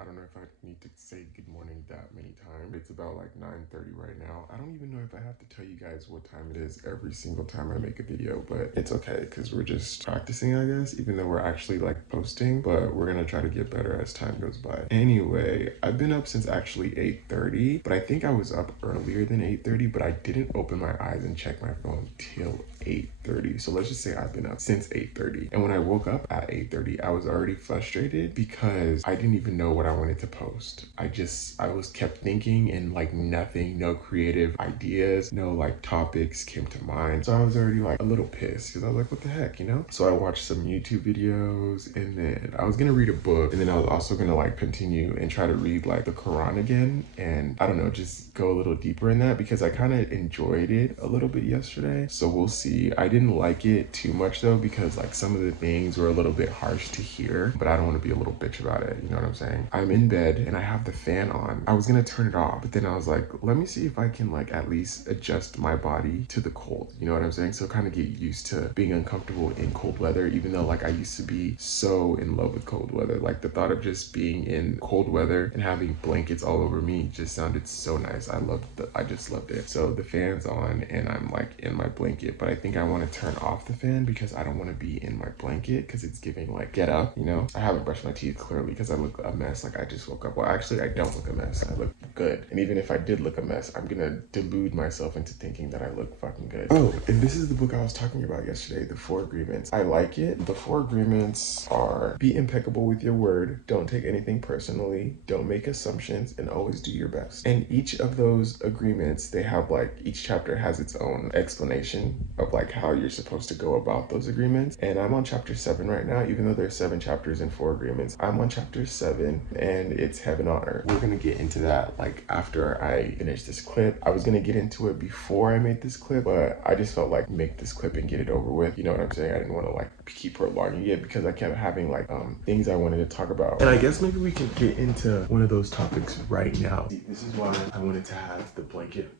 I don't know if I need to say good morning that many times. It's about like 9:30 right now. I don't even know if I have to tell you guys what time it is every single time I make a video, but it's okay because we're just practicing, I guess, even though we're actually like posting, but we're gonna try to get better as time goes by. Anyway, I've been up since actually 8:30, but I think I was up earlier than 8:30, but I didn't open my eyes and check my phone till 8:30. So let's just say I've been up since 8:30. And when I woke up at 8:30, I was already frustrated because I didn't even know what I wanted to post. I was kept thinking and like nothing, no creative ideas, no like topics came to mind. So I was already like a little pissed because I was like, what the heck, you know? So I watched some YouTube videos and then I was gonna read a book and then I was also gonna like continue and try to read like the Quran again. And I don't know, just go a little deeper in that because I kind of enjoyed it a little bit yesterday. So we'll see. I didn't like it too much though because like some of the things were a little bit harsh to hear, but I don't want to be a little bitch about it. You know what I'm saying? I'm in bed and I have the fan on. I was gonna turn it off, but then I was like, let me see if I can like at least adjust my body to the cold. You know what I'm saying? So kind of get used to being uncomfortable in cold weather, even though like I used to be so in love with cold weather. Like the thought of just being in cold weather and having blankets all over me just sounded so nice. I just loved it. So the fan's on and I'm like in my blanket, but I think I want to turn off the fan because I don't want to be in my blanket because it's giving like get up, you know? I haven't brushed my teeth clearly because I look a mess. Like I just woke up. Well, actually I don't look a mess. I look good. And even if I did look a mess, I'm gonna delude myself into thinking that I look fucking good. Oh, and this is the book I was talking about yesterday, The Four Agreements. I like it. The four agreements are: be impeccable with your word, don't take anything personally, don't make assumptions, and always do your best. And each of those agreements, they have like, each chapter has its own explanation of like how you're supposed to go about those agreements. And I'm on chapter 7 right now, even though there's 7 chapters and 4 agreements. I'm on chapter 7 and it's heaven on earth. We're gonna get into that like after I finish this clip. I was gonna get into it before I made this clip, but I just felt like make this clip and get it over with. You know what I'm saying? I didn't want to like keep prolonging it because I kept having like things I wanted to talk about. And I guess maybe we can get into one of those topics right now. This is why I wanted to have the blanket,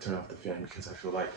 turn off the fan, because I feel like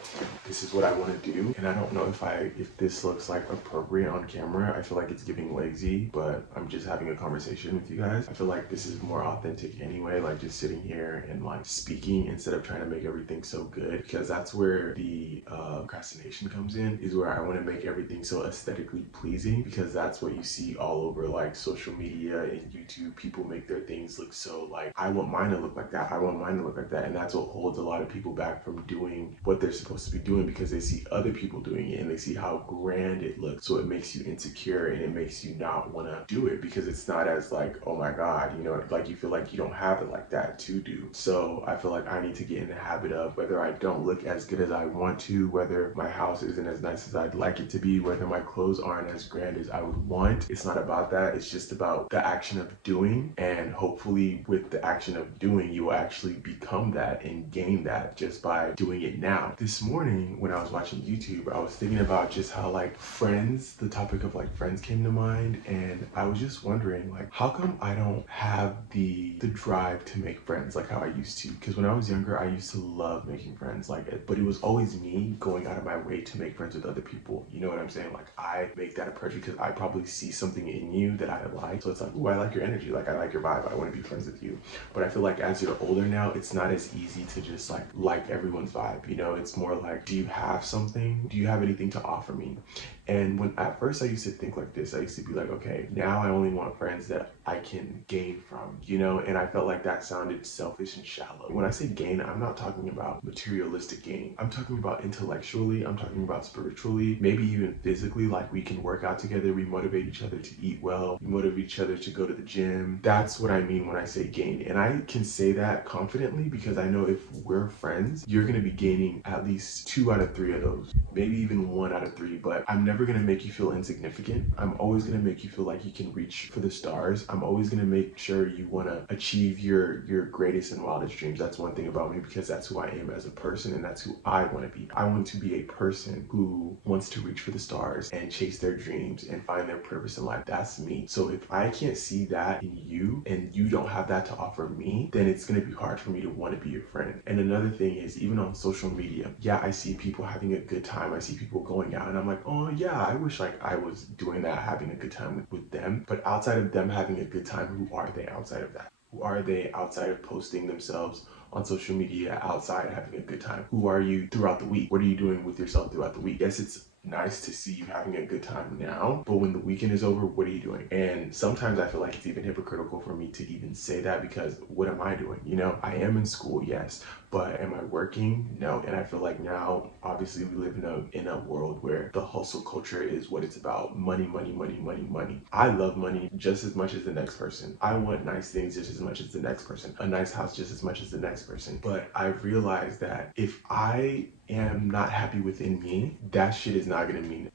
this is what I want to do. And I don't know if this looks like appropriate on camera. I feel like it's giving lazy, but I'm just having a conversation with you guys. I feel like this is more authentic anyway, like just sitting here and like speaking instead of trying to make everything so good, because that's where the procrastination comes in, is where I want to make everything so aesthetically pleasing, because that's what you see all over like social media and YouTube. People make their things look so like, I want mine to look like that, I want mine to look like that. And that's what holds a lot of people back from doing what they're supposed to be doing, because they see other people doing it and they see how grand it looks. So it makes you insecure and it makes you not want to do it, because it's not as like, oh my God, you know, like you feel like you don't have it like that to do. So I feel like I need to get in the habit of, whether I don't look as good as I want to, whether my house isn't as nice as I'd like it to be, whether my clothes aren't as grand as I would want, it's not about that. It's just about the action of doing. And hopefully with the action of doing, you will actually become that and gain that just by doing it now. This morning when I was watching YouTube, I was thinking about just how like friends, the topic of like friends came to mind. And I was just wondering like, how come I don't have the drive to make friends like how I used to? Because when I was younger, I used to love making friends, like, but it was always me going out of my way to make friends with other people. You know what I'm saying? Like I make that approach because I probably see something in you that I like. So it's like, ooh, I like your energy. Like I like your vibe. I want to be friends with you. But I feel like as you're older now, it's not as easy to just like everyone's vibe. You know, it's more like, do you have something? Do you have anything to offer me? And when at first I used to think like this, I used to be like, okay, now I only want friends that I can gain from, you know? And I felt like that sounded selfish and shallow. When I say gain, I'm not talking about materialistic gain. I'm talking about intellectually, I'm talking about spiritually, maybe even physically, like we can work out together, we motivate each other to eat well, we motivate each other to go to the gym. That's what I mean when I say gain. And I can say that confidently because I know if we're friends, you're gonna be gaining at least 2 out of 3 of those, maybe even 1 out of 3, but I'm never gonna make you feel insignificant. I'm always gonna make you feel like you can reach for the stars. I'm always gonna make sure you wanna achieve your greatest and wildest dreams. That's one thing about me, because that's who I am as a person and that's who I wanna be. I want to be a person who wants to reach for the stars and chase their dreams and find their purpose in life. That's me. So if I can't see that in you and you don't have that to offer me, then it's gonna be hard for me to wanna be your friend. And another thing is, even on social media, yeah, I see people having a good time. I see people going out and I'm like, oh yeah, yeah, I wish like I was doing that, having a good time with them. But outside of them having a good time, who are they outside of that? Who are they outside of posting themselves on social media, outside having a good time? Who are you throughout the week? What are you doing with yourself throughout the week? Yes, it's nice to see you having a good time now, but when the weekend is over, what are you doing? And sometimes I feel like it's even hypocritical for me to even say that, because what am I doing? You know, I am in school, yes, but am I working? No. And I feel like now, obviously, we live in a world where the hustle culture is what it's about. Money, money, money, money, money. I love money just as much as the next person. I want nice things just as much as the next person. A nice house just as much as the next person. But I've realized that if I am not happy within me, that shit is not gonna mean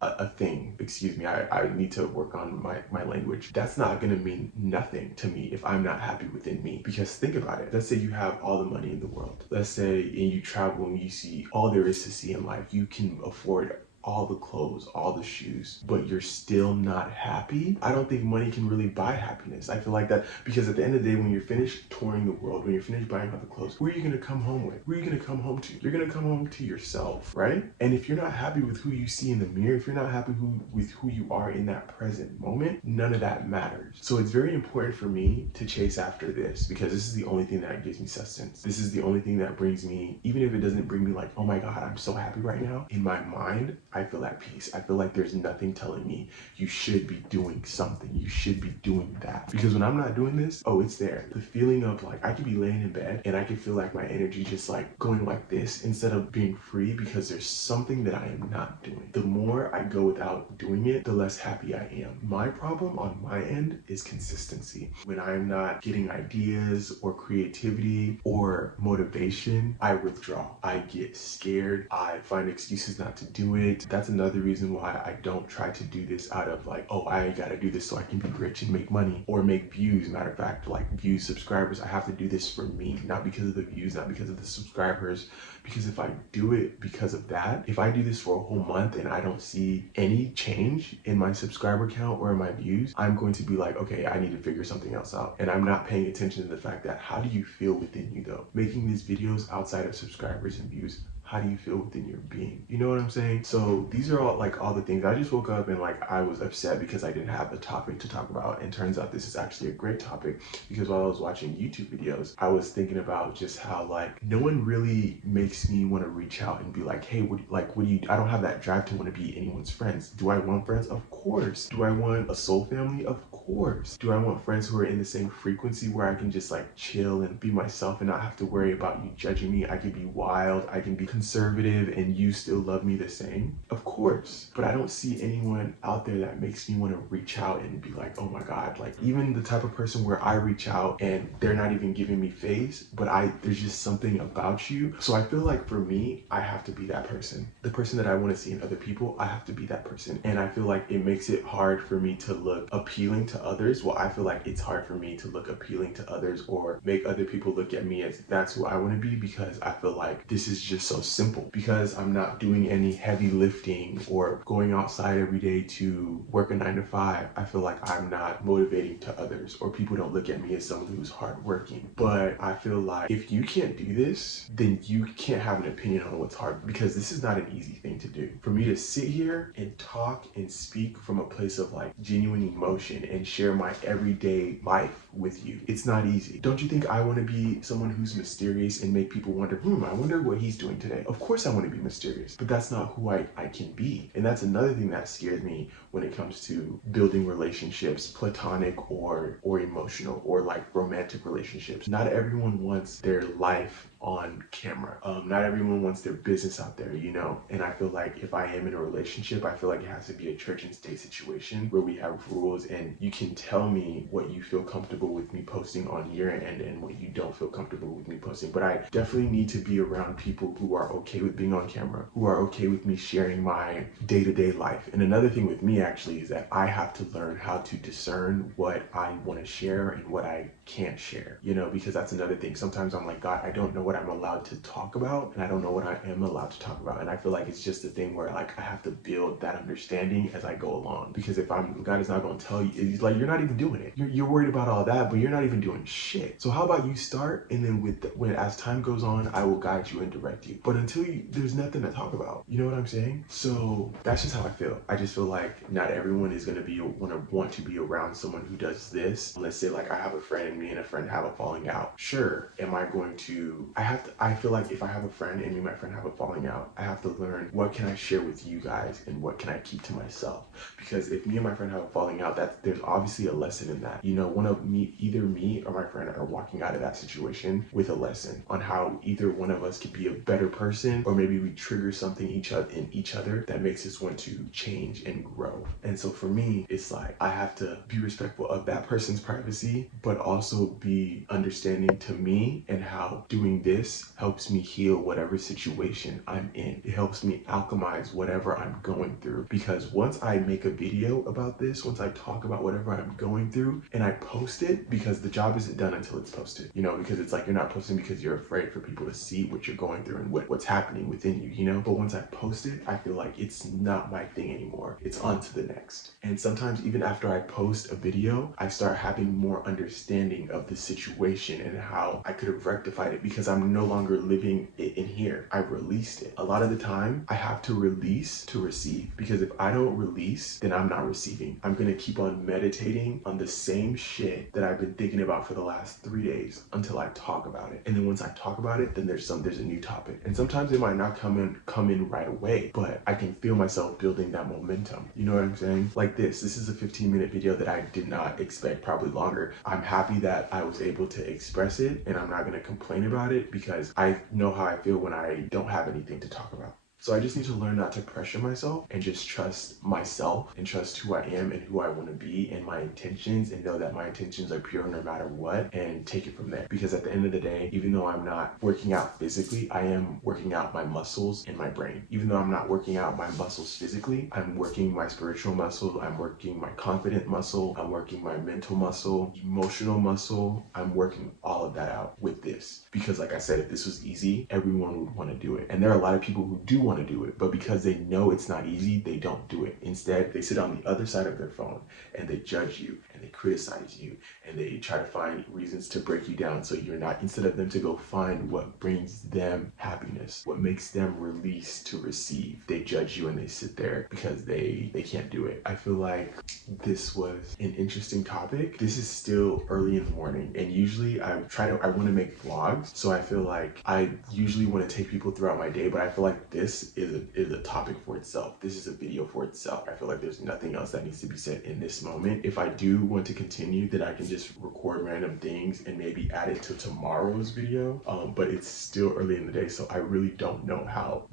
a thing. Excuse me, I need to work on my language. That's not gonna mean nothing to me if I'm not happy within me. Because think about it. Let's say you have all the money in the world. Let's say and you travel and you see all there is to see in life. You can afford all the clothes, all the shoes, but you're still not happy. I don't think money can really buy happiness. I feel like that, because at the end of the day, when you're finished touring the world, when you're finished buying all the clothes, who are you gonna come home with? Who are you gonna come home to? You're gonna come home to yourself, right? And if you're not happy with who you see in the mirror, if you're not happy with who you are in that present moment, none of that matters. So it's very important for me to chase after this, because this is the only thing that gives me sustenance. This is the only thing that brings me, even if it doesn't bring me like, oh my God, I'm so happy right now, in my mind, I feel at peace. I feel like there's nothing telling me you should be doing something. You should be doing that. Because when I'm not doing this, oh, it's there. The feeling of like, I could be laying in bed and I could feel like my energy just like going like this instead of being free, because there's something that I am not doing. The more I go without doing it, the less happy I am. My problem on my end is consistency. When I'm not getting ideas or creativity or motivation, I withdraw. I get scared. I find excuses not to do it. That's another reason why I don't try to do this out of like, oh, I gotta do this so I can be rich and make money or make views. Matter of fact, like views, subscribers, I have to do this for me, not because of the views, not because of the subscribers. Because if I do it because of that, if I do this for a whole month and I don't see any change in my subscriber count or in my views, I'm going to be like, okay, I need to figure something else out. And I'm not paying attention to the fact that, how do you feel within you though? Making these videos outside of subscribers and views, how do you feel within your being? You know what I'm saying? So these are all like all the things. I just woke up and like I was upset because I didn't have a topic to talk about. And turns out this is actually a great topic, because while I was watching YouTube videos, I was thinking about just how like no one really makes me want to reach out and be like, hey, what do you, I don't have that drive to want to be anyone's friends. Do I want friends? Of course. Do I want a soul family? Of course. Do I want friends who are in the same frequency where I can just like chill and be myself and not have to worry about you judging me? I can be wild, I can be conservative, and you still love me the same? Of course. But I don't see anyone out there that makes me want to reach out and be like, oh my God, like even the type of person where I reach out and they're not even giving me face, but there's just something about you. So I feel like for me, I have to be that person. The person that I want to see in other people, I have to be that person. And I feel like it makes it hard for me to look appealing to others. Well, I feel like it's hard for me to look appealing to others or make other people look at me as that's who I want to be, because I feel like this is just so simple. Because I'm not doing any heavy lifting or going outside every day to work a 9 to 5, I feel like I'm not motivating to others, or people don't look at me as someone who's hardworking. But I feel like if you can't do this, then you can't have an opinion on what's hard, because this is not an easy thing to do. For me to sit here and talk and speak from a place of like genuine emotion and share my everyday life with you, it's not easy. Don't you think I want to be someone who's mysterious and make people wonder, I wonder what he's doing today? Of course I want to be mysterious, but that's not who I can be. And that's another thing that scares me when it comes to building relationships, platonic or emotional, or like romantic relationships. Not everyone wants their life on camera. Not everyone wants their business out there, you know? And I feel like if I am in a relationship, I feel like it has to be a church and state situation where we have rules and you can tell me what you feel comfortable with me posting on your end and what you don't feel comfortable with me posting. But I definitely need to be around people who are okay with being on camera, who are okay with me sharing my day-to-day life. And another thing with me actually is that I have to learn how to discern what I want to share and what I can't share, you know, because that's another thing. Sometimes I'm like, God, I don't know what I'm allowed to talk about, and I don't know what I am allowed to talk about. And I feel like it's just a thing where like I have to build that understanding as I go along, because if God is not going to tell you, Like, you're not even doing it. You're worried about all that, but you're not even doing shit. So how about you start, and then when as time goes on, I will guide you and direct you. But until there's nothing to talk about. You know what I'm saying? So that's just how I feel. I just feel like not everyone is gonna want to be around someone who does this. Let's say like I have a friend and me and a friend have a falling out. Sure, am I going to? I feel like if I have a friend and me and my friend have a falling out, I have to learn what can I share with you guys and what can I keep to myself. Because if me and my friend have a falling out, there's obviously a lesson in that. You know, either me or my friend are walking out of that situation with a lesson on how either one of us could be a better person, or maybe we trigger something in each other that makes us want to change and grow. And so for me, it's like I have to be respectful of that person's privacy, but also be understanding to me and how doing this helps me heal whatever situation I'm in. It helps me alchemize whatever I'm going through. Because once I make a video about this, once I talk about whatever I'm going through and I post it, because the job isn't done until it's posted, you know, because it's like you're not posting because you're afraid for people to see what you're going through and what's happening within you, you know? But once I post it, I feel like it's not my thing anymore. It's on to the next. And sometimes even after I post a video, I start having more understanding of the situation and how I could have rectified it, because I'm no longer living it in here. I've released it. A lot of the time, I have to release to receive, because if I don't release, then I'm not receiving. I'm gonna keep on meditating on the same shit that I've been thinking about for the last 3 days until I talk about it. And then once I talk about it, then there's a new topic. And sometimes it might not come in right away, but I can feel myself building that momentum. You know what I'm saying? Like this is a 15-minute video that I did not expect, probably longer. I'm happy that I was able to express it, and I'm not gonna complain about it because I know how I feel when I don't have anything to talk about. So I just need to learn not to pressure myself and just trust myself and trust who I am and who I want to be and my intentions, and know that my intentions are pure no matter what, and take it from there. Because at the end of the day, even though I'm not working out physically, I am working out my muscles and my brain. Even though I'm not working out my muscles physically, I'm working my spiritual muscle, I'm working my confident muscle, I'm working my mental muscle, emotional muscle. I'm working all of that out with this. Because like I said, if this was easy, everyone would want to do it. And there are a lot of people who do want to do it, but because they know it's not easy, they don't do it. Instead, they sit on the other side of their phone and they judge you and they criticize you and they try to find reasons to break you down, so you're not, instead of them to go find what brings them happiness, what makes them release to receive, they judge you and they sit there because they can't do it. I feel like this was an interesting topic. This is still early in the morning, and usually I want to make vlogs, so I feel like I usually want to take people throughout my day, but I feel like this is a topic for itself. This is a video for itself. I feel like there's nothing else that needs to be said in this moment. If I do want to continue, then I can just record random things and maybe add it to tomorrow's video, but it's still early in the day, so I really don't know how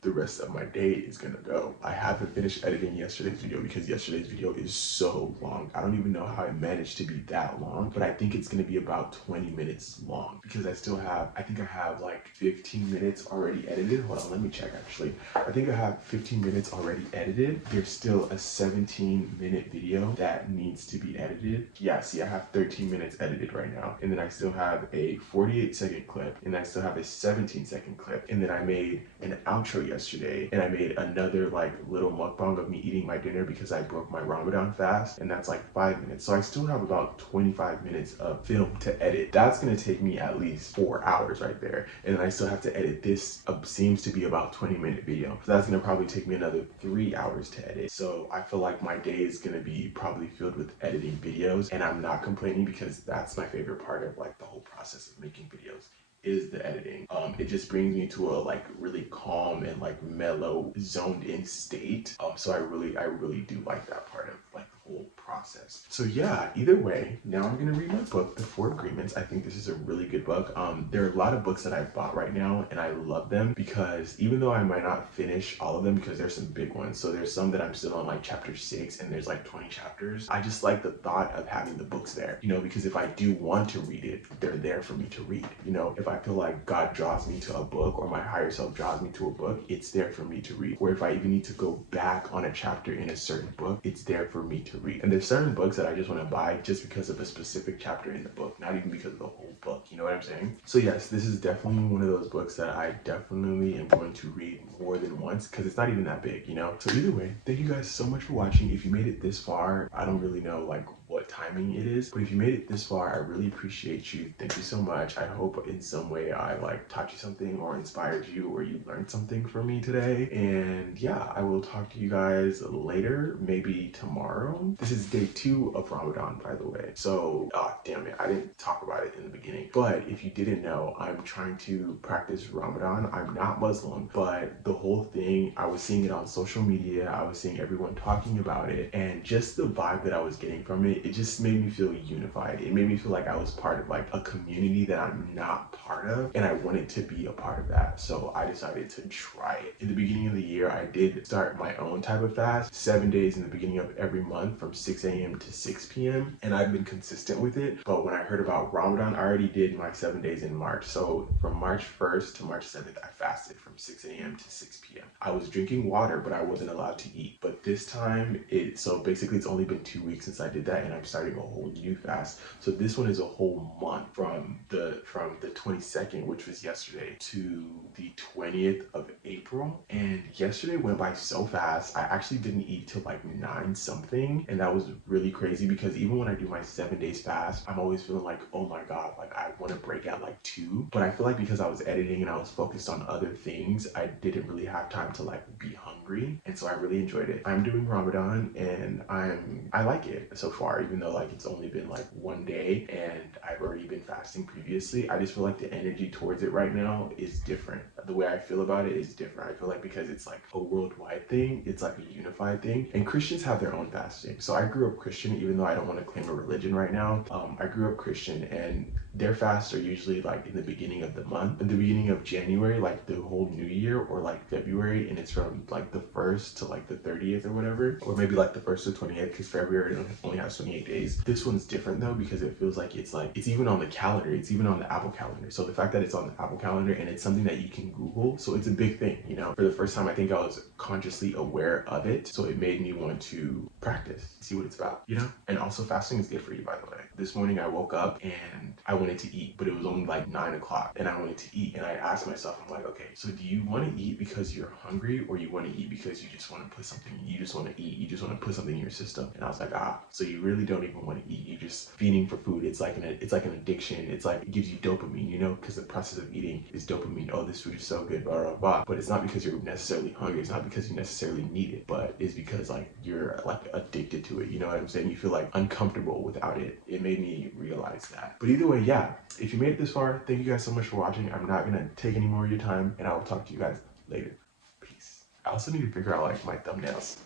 the rest of my day is gonna go. I haven't finished editing yesterday's video because yesterday's video is so long. I don't even know how it managed to be that long, but I think it's gonna be about 20 minutes long, because I think I have like 15 minutes already edited. Hold on, let me check actually. I think I have 15 minutes already edited. There's still a 17-minute video that needs to be edited. Yeah, see, I have 13 minutes edited right now. And then I still have a 48-second clip, and I still have a 17-second clip. And then I made an outro yesterday, and I made another like little mukbang of me eating my dinner because I broke my Ramadan fast, and that's like 5 minutes. So I still have about 25 minutes of film to edit. That's gonna take me at least 4 hours right there. And then I still have to edit this seems to be about 20-minute video. So that's gonna probably take me another 3 hours to edit. So I feel like my day is gonna be probably filled with editing videos, and I'm not complaining because that's my favorite part of like the whole process of making videos, is the editing. It just brings me to a like really calm and like mellow, zoned in state. So I really do like that part of like the whole process. So yeah, either way, now I'm gonna read my book, The 4 Agreements. I think this is a really good book. There are a lot of books that I've bought right now, and I love them because even though I might not finish all of them, because there's some big ones. So there's some that I'm still on like chapter 6, and there's like 20 chapters. I just like the thought of having the books there, you know, because if I do want to read it, they're there for me to read. You know, if I feel like God draws me to a book, or my higher self draws me to a book, it's there for me to read. Or if I even need to go back on a chapter in a certain book, it's there for me to read. And there's there's certain books that I just want to buy just because of a specific chapter in the book, not even because of the whole book, you know what I'm saying? So yes, this is definitely one of those books that I definitely am going to read more than once because it's not even that big, you know? So either way, thank you guys so much for watching. If you made it this far, I don't really know like what timing it is, but if you made it this far, I really appreciate you. Thank you so much. I hope in some way I like taught you something or inspired you or you learned something from me today. And yeah, I will talk to you guys later, maybe tomorrow. This is day 2 of Ramadan, by the way. So, damn it, I didn't talk about it in the beginning. But if you didn't know, I'm trying to practice Ramadan. I'm not Muslim, but the whole thing, I was seeing it on social media. I was seeing everyone talking about it, and just the vibe that I was getting from it, it just made me feel unified. It made me feel like I was part of like a community that I'm not part of, and I wanted to be a part of that. So I decided to try it. In the beginning of the year, I did start my own type of fast, 7 days in the beginning of every month from 6 a.m. to 6 p.m. And I've been consistent with it. But when I heard about Ramadan, I already did my 7 days in March. So from March 1st to March 7th, I fasted from 6 a.m. to 6 p.m. I was drinking water, but I wasn't allowed to eat. But this time, so basically it's only been 2 weeks since I did that, and I'm starting a whole new fast. So this one is a whole month from the 22nd, which was yesterday, to the 20th of April. And yesterday went by so fast. I actually didn't eat till like 9 something, and that was really crazy because even when I do my 7 days fast, I'm always feeling like, oh my god, like I want to break at like 2. But I feel like because I was editing and I was focused on other things, I didn't really have time to like be hungry, and so I really enjoyed it. I'm doing Ramadan and I like it so far, even though like it's only been like 1 day and I've already been fasting previously. I just feel like the energy towards it right now is different. The way I feel about it is different. I feel like because it's like a worldwide thing, it's like a unified thing, and Christians have their own fasting. So I grew up Christian, even though I don't want to claim a religion right now. I grew up Christian, and their fasts are usually like in the beginning of the month, in the beginning of January, like the whole new year, or like February, and it's from like the 1st to like the 30th or whatever, or maybe like the 1st to 20th, because February only has 28 days. This one's different though, because it feels like it's even on the calendar, it's even on the Apple calendar. So the fact that it's on the Apple calendar and it's something that you can Google, so it's a big thing, you know. For the first time, I think I was consciously aware of it, so it made me want to practice, see what it's about, you know. And also fasting is good for you, by the way. This morning I woke up and I wanted to eat, but it was only like 9 o'clock and I wanted to eat, and I asked myself, I'm like, okay, so do you want to eat because you're hungry, or you want to eat because you just want to put something, you just want to eat, you just want to put something in your system? And I was like, so you really don't even want to eat, you're just feeding for food. It's like an addiction. It's like, it gives you dopamine, you know, because the process of eating is dopamine. Oh, this food is so good, blah, blah, blah. But it's not because you're necessarily hungry, it's not because you necessarily need it, but it's because like you're like addicted to it, you know what I'm saying? You feel like uncomfortable without it. It made me realize that. But either way, yeah, if you made it this far, thank you guys so much for watching. I'm not gonna take any more of your time, and I will talk to you guys later. Peace. I also need to figure out like my thumbnails.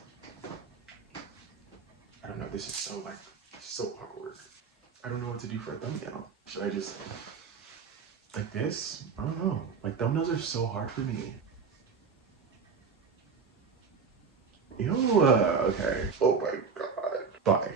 I don't know, this is so awkward. I don't know what to do for a thumbnail. Should I just like this? I don't know. Like thumbnails are so hard for me. Ew, okay. Oh my god. Bye.